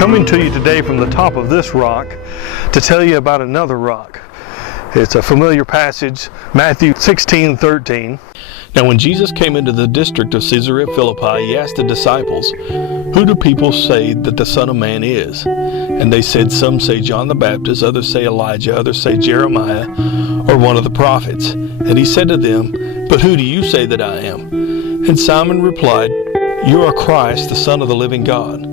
coming to you today from the top of this rock to tell you about another rock. It's a familiar passage, Matthew 16:13. Now when Jesus came into the district of Caesarea Philippi, he asked the disciples, "Who do people say that the Son of Man is?" And they said, "Some say John the Baptist, others say Elijah, others say Jeremiah, or one of the prophets." And he said to them, "But who do you say that I am?" And Simon replied, "You are Christ, the Son of the living God."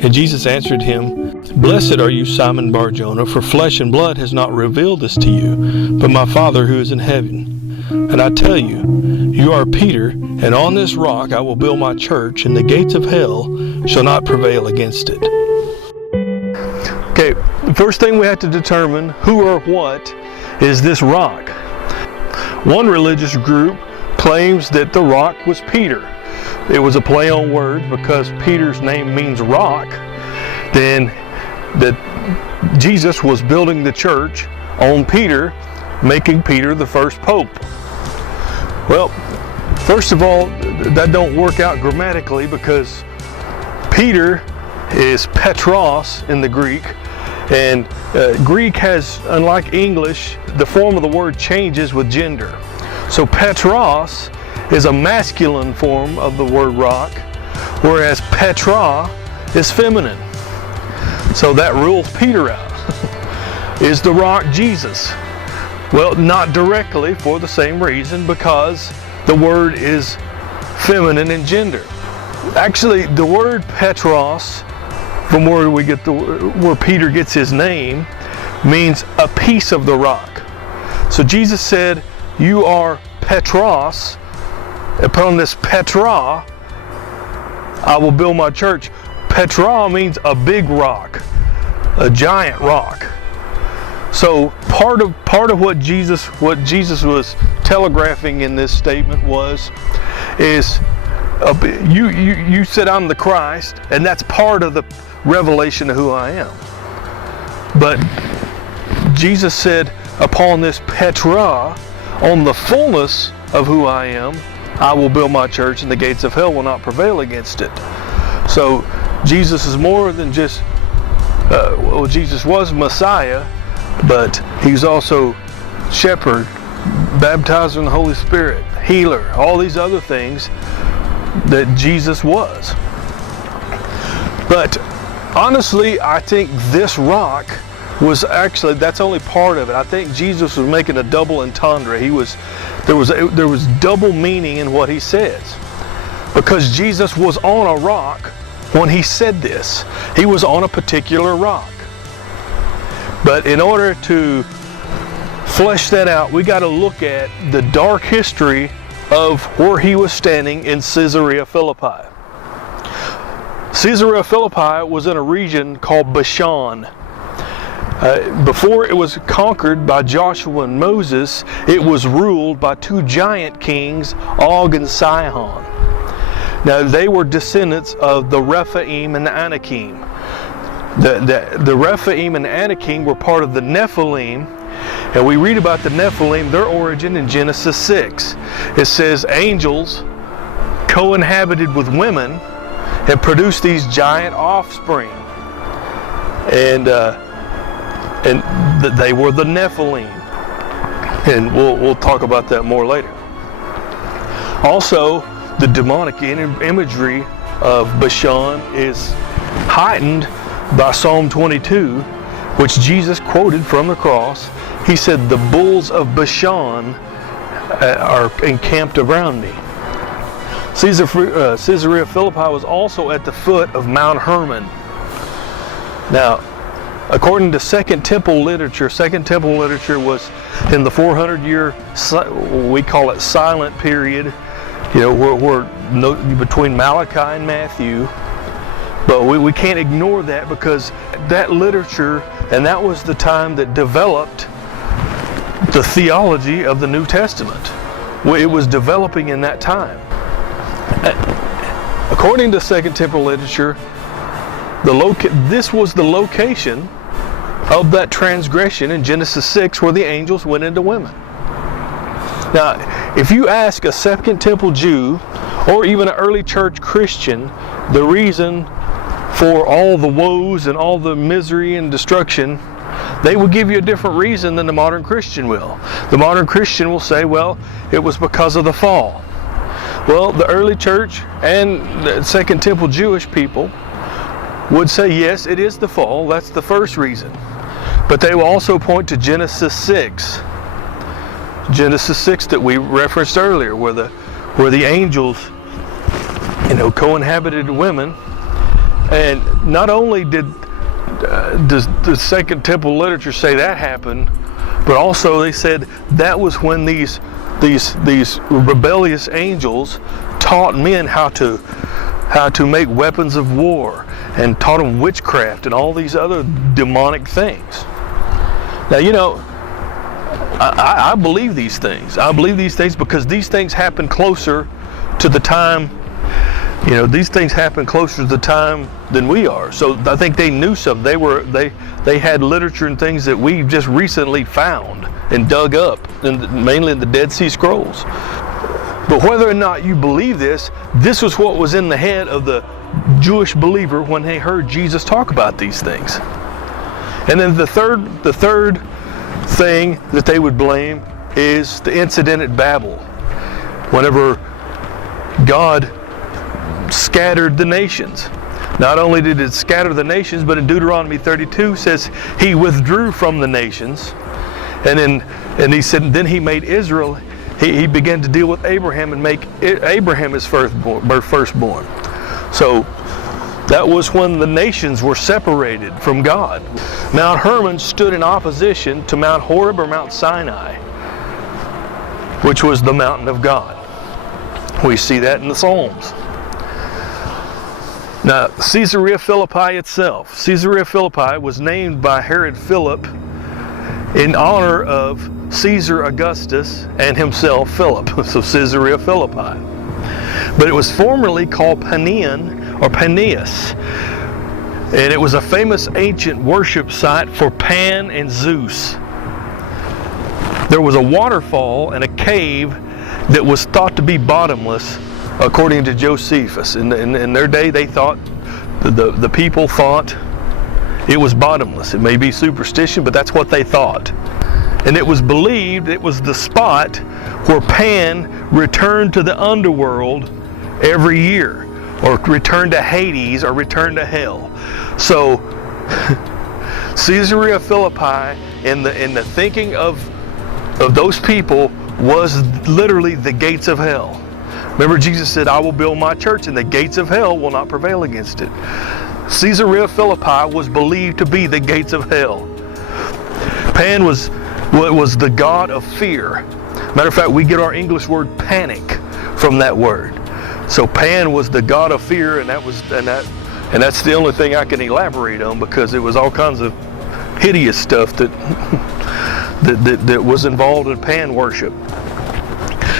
And Jesus answered him, "Blessed are you, Simon Bar-Jonah, for flesh and blood has not revealed this to you, but my Father who is in heaven. And I tell you, you are Peter, and on this rock I will build my church, and the gates of hell shall not prevail against it." Okay, the first thing we have to determine who or what is this rock. One religious group claims that the rock was Peter. It was a play on words because Peter's name means rock, then that Jesus was building the church on Peter, making Peter the first pope. Well, first of all, that don't work out grammatically because Peter is Petros in the Greek, and Greek has, unlike English, the form of the word changes with gender. So Petros is a masculine form of the word rock, whereas Petra is feminine. So that rules Peter out. Is the rock Jesus? Well, not directly, for the same reason, because the word is feminine in gender. Actually, the word Petros, from where we get where Peter gets his name, means a piece of the rock. So Jesus said, "You are Petros. Upon this Petra, I will build my church." Petra means a big rock, a giant rock. So part of what Jesus was telegraphing in this statement is you said I'm the Christ, and that's part of the revelation of who I am. But Jesus said, upon this Petra, on the fullness of who I am, I will build my church, and the gates of hell will not prevail against it. So Jesus is more than just, Jesus was Messiah, but he's also shepherd, baptizer in the Holy Spirit, healer, all these other things that Jesus was. But honestly, I think this rock was actually, that's only part of it. I think Jesus was making a double entendre. There was double meaning in what he says, because Jesus was on a rock when he said this. He was on a particular rock. But in order to flesh that out, we got to look at the dark history of where he was standing in Caesarea Philippi. Caesarea Philippi was in a region called Bashan. Before it was conquered by Joshua and Moses, it was ruled by two giant kings, Og and Sihon. Now they were descendants of the Rephaim and the Anakim. The Rephaim and the Anakim were part of the Nephilim, and we read about the Nephilim, their origin in Genesis 6. It says angels co-inhabited with women and produced these giant offspring, and they were the Nephilim, and we'll talk about that more later. Also, the demonic imagery of Bashan is heightened by Psalm 22, which Jesus quoted from the cross. He said, "The bulls of Bashan are encamped around me." Caesarea Philippi was also at the foot of Mount Hermon. Now, according to Second Temple literature was in the 400-year, we call it silent period, we're between Malachi and Matthew. But we can't ignore that, because that literature, and that was the time that developed the theology of the New Testament. It was developing in that time. According to Second Temple literature, this was the location of that transgression in Genesis 6 where the angels went into women. Now, if you ask a Second Temple Jew or even an early church Christian the reason for all the woes and all the misery and destruction, they will give you a different reason than the modern Christian will. The modern Christian will say, well, it was because of the fall. Well, the early church and the Second Temple Jewish people would say, yes, it is the fall. That's the first reason. But they will also point to Genesis 6. Genesis 6 that we referenced earlier, where the angels, co-inhabited women. And not only does the Second Temple literature say that happened, but also they said that was when these rebellious angels taught men how to make weapons of war, and taught them witchcraft and all these other demonic things. Now, I believe these things. I believe these things because these things happen closer to the time. These things happen closer to the time than we are. So I think they knew something. They had literature and things that we just recently found and dug up, mainly in the Dead Sea Scrolls. But whether or not you believe this was what was in the head of the Jewish believer when they heard Jesus talk about these things. And then the third thing that they would blame is the incident at Babel. Whenever God scattered the nations. Not only did it scatter the nations, but in Deuteronomy 32 says he withdrew from the nations. And he said, then he made Israel, he began to deal with Abraham and make Abraham his firstborn. So that was when the nations were separated from God. Mount Hermon stood in opposition to Mount Horeb or Mount Sinai, which was the mountain of God. We see that in the Psalms. Now, Caesarea Philippi itself. Caesarea Philippi was named by Herod Philip in honor of Caesar Augustus and himself Philip. So Caesarea Philippi. But it was formerly called Panion or Paneas. And it was a famous ancient worship site for Pan and Zeus. There was a waterfall and a cave that was thought to be bottomless, according to Josephus. In their day, they thought, the people thought it was bottomless. It may be superstition, but that's what they thought. And it was believed it was the spot where Pan returned to the underworld every year, or returned to Hades, or returned to hell. So Caesarea Philippi, in the thinking of those people, was literally the gates of hell. Remember, Jesus said, I will build my church and the gates of hell will not prevail against it. Caesarea Philippi was believed to be the gates of hell. Pan was the god of fear. Matter of fact, we get our English word panic from that word. So Pan was the god of fear, and that's the only thing I can elaborate on, because it was all kinds of hideous stuff that was involved in Pan worship.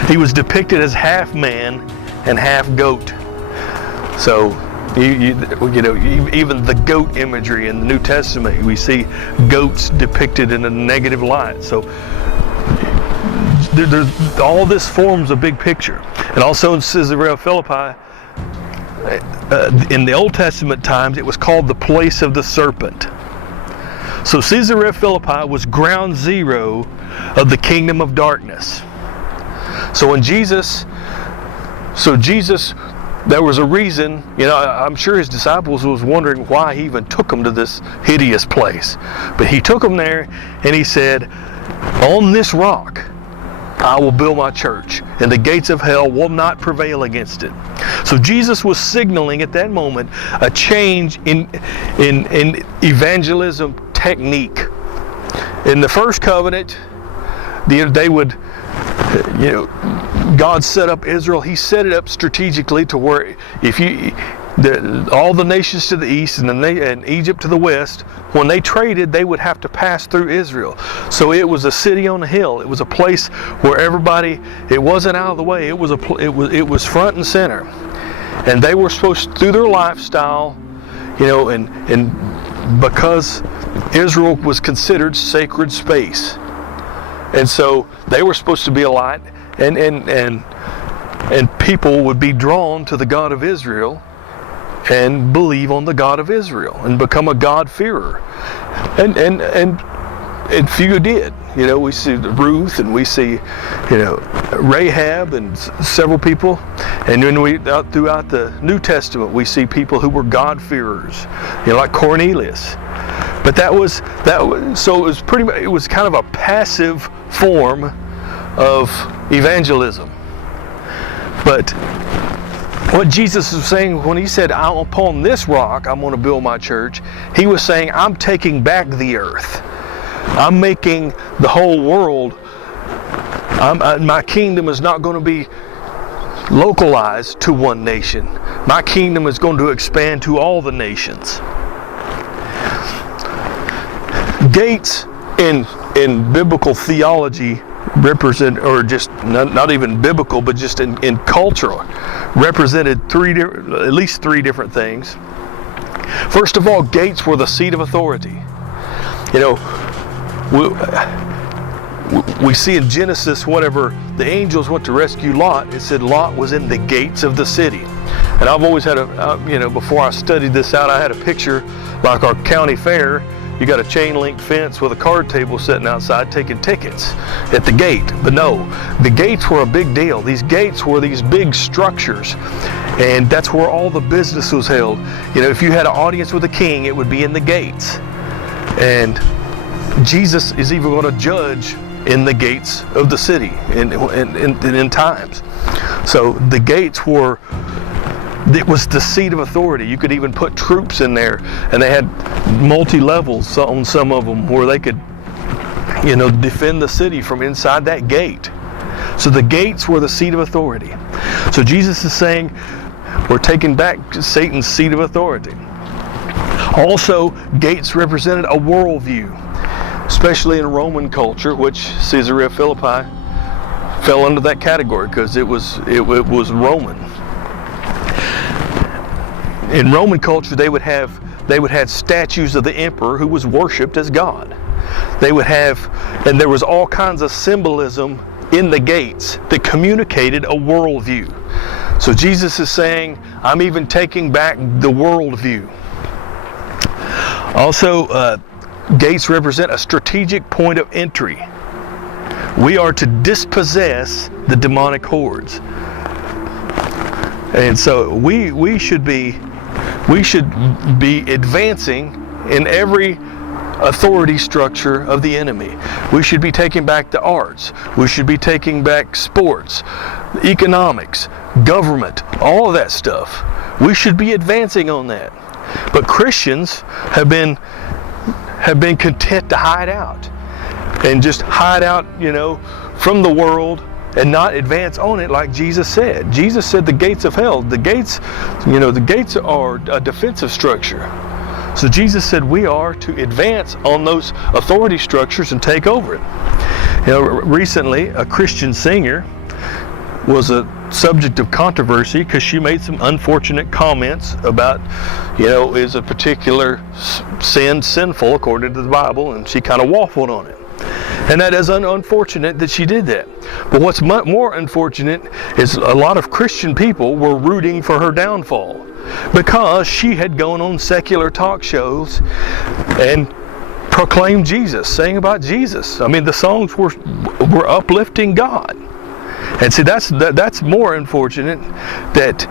He was depicted as half man and half goat. So even the goat imagery in the New Testament, we see goats depicted in a negative light. So all this forms a big picture. And also in Caesarea Philippi, in the Old Testament times, it was called the place of the serpent. So Caesarea Philippi was ground zero of the kingdom of darkness. So Jesus, there was a reason, I'm sure his disciples was wondering why he even took them to this hideous place. But he took them there and he said, on this rock I will build my church, and the gates of hell will not prevail against it. So Jesus was signaling at that moment a change in evangelism technique. In the first covenant, they would, God set up Israel. He set it up strategically to where all the nations to the east and Egypt to the west, when they traded, they would have to pass through Israel. So it was a city on a hill. It was a place where everybody, it wasn't out of the way. It was front and center. And they were supposed to, through their lifestyle, and because Israel was considered sacred space. And so they were supposed to be a light, and people would be drawn to the God of Israel. and believe on the God of Israel and become a God-fearer. And few did. We see Ruth, and we see, Rahab, and several people. And then throughout the New Testament, we see people who were God-fearers, like Cornelius. But so it was kind of a passive form of evangelism. But what Jesus was saying when he said, upon this rock I'm going to build my church, he was saying, I'm taking back the earth. I'm making the whole world, my kingdom is not going to be localized to one nation. My kingdom is going to expand to all the nations. Gates in biblical theology represent, or just not even biblical, but just in culture, represented at least three different things. First of all, gates were the seat of authority. We see in Genesis, whenever the angels went to rescue Lot, it said Lot was in the gates of the city. And I've always had before I studied this out, I had a picture like our county fair. You got a chain link fence with a card table sitting outside taking tickets at the gate. But no, the gates were a big deal. These gates were these big structures, and that's where all the business was held. If you had an audience with a king, it would be in the gates. And Jesus is even going to judge in the gates of the city in times. So the gates it was the seat of authority. You could even put troops in there, and they had multi-levels on some of them where they could, defend the city from inside that gate. So the gates were the seat of authority. So Jesus is saying, we're taking back Satan's seat of authority. Also, gates represented a worldview, especially in Roman culture, which Caesarea Philippi fell under that category because it was Roman. In Roman culture, they would have statues of the emperor who was worshipped as God. And there was all kinds of symbolism in the gates that communicated a worldview. So Jesus is saying, I'm even taking back the worldview. Also, gates represent a strategic point of entry. We are to dispossess the demonic hordes. And so we should be advancing in every authority structure of the enemy. We should be taking back the arts. We should be taking back sports, economics, government, all of that stuff. We should be advancing on that. But Christians have been content to hide out and just hide out, from the world and not advance on it like Jesus said. Jesus said the gates of hell, the gates are a defensive structure. So Jesus said we are to advance on those authority structures and take over it. Recently a Christian singer was a subject of controversy because she made some unfortunate comments about, is a particular sin sinful according to the Bible, and she kind of waffled on it. And that is unfortunate that she did that. But what's more unfortunate is a lot of Christian people were rooting for her downfall because she had gone on secular talk shows and proclaimed Jesus, sang about Jesus. I mean, the songs were uplifting God. And see, that's more unfortunate that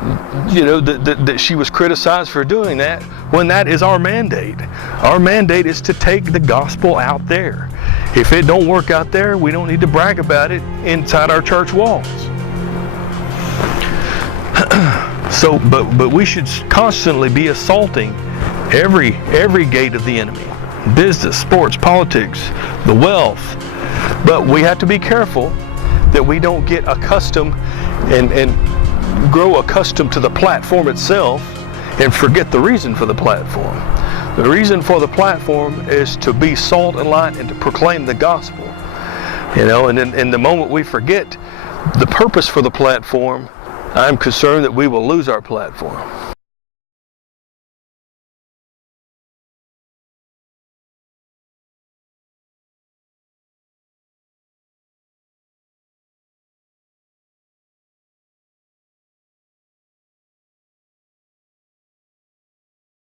that she was criticized for doing that, when that is our mandate. Our mandate is to take the gospel out there. If it don't work out there, we don't need to brag about it inside our church walls. So, but we should constantly be assaulting every gate of the enemy. Business, sports, politics, the wealth. But we have to be careful that we don't get accustomed and grow accustomed to the platform itself and forget the reason for the platform. The reason for the platform is to be salt and light and to proclaim the gospel. And in the moment we forget the purpose for the platform, I'm concerned that we will lose our platform.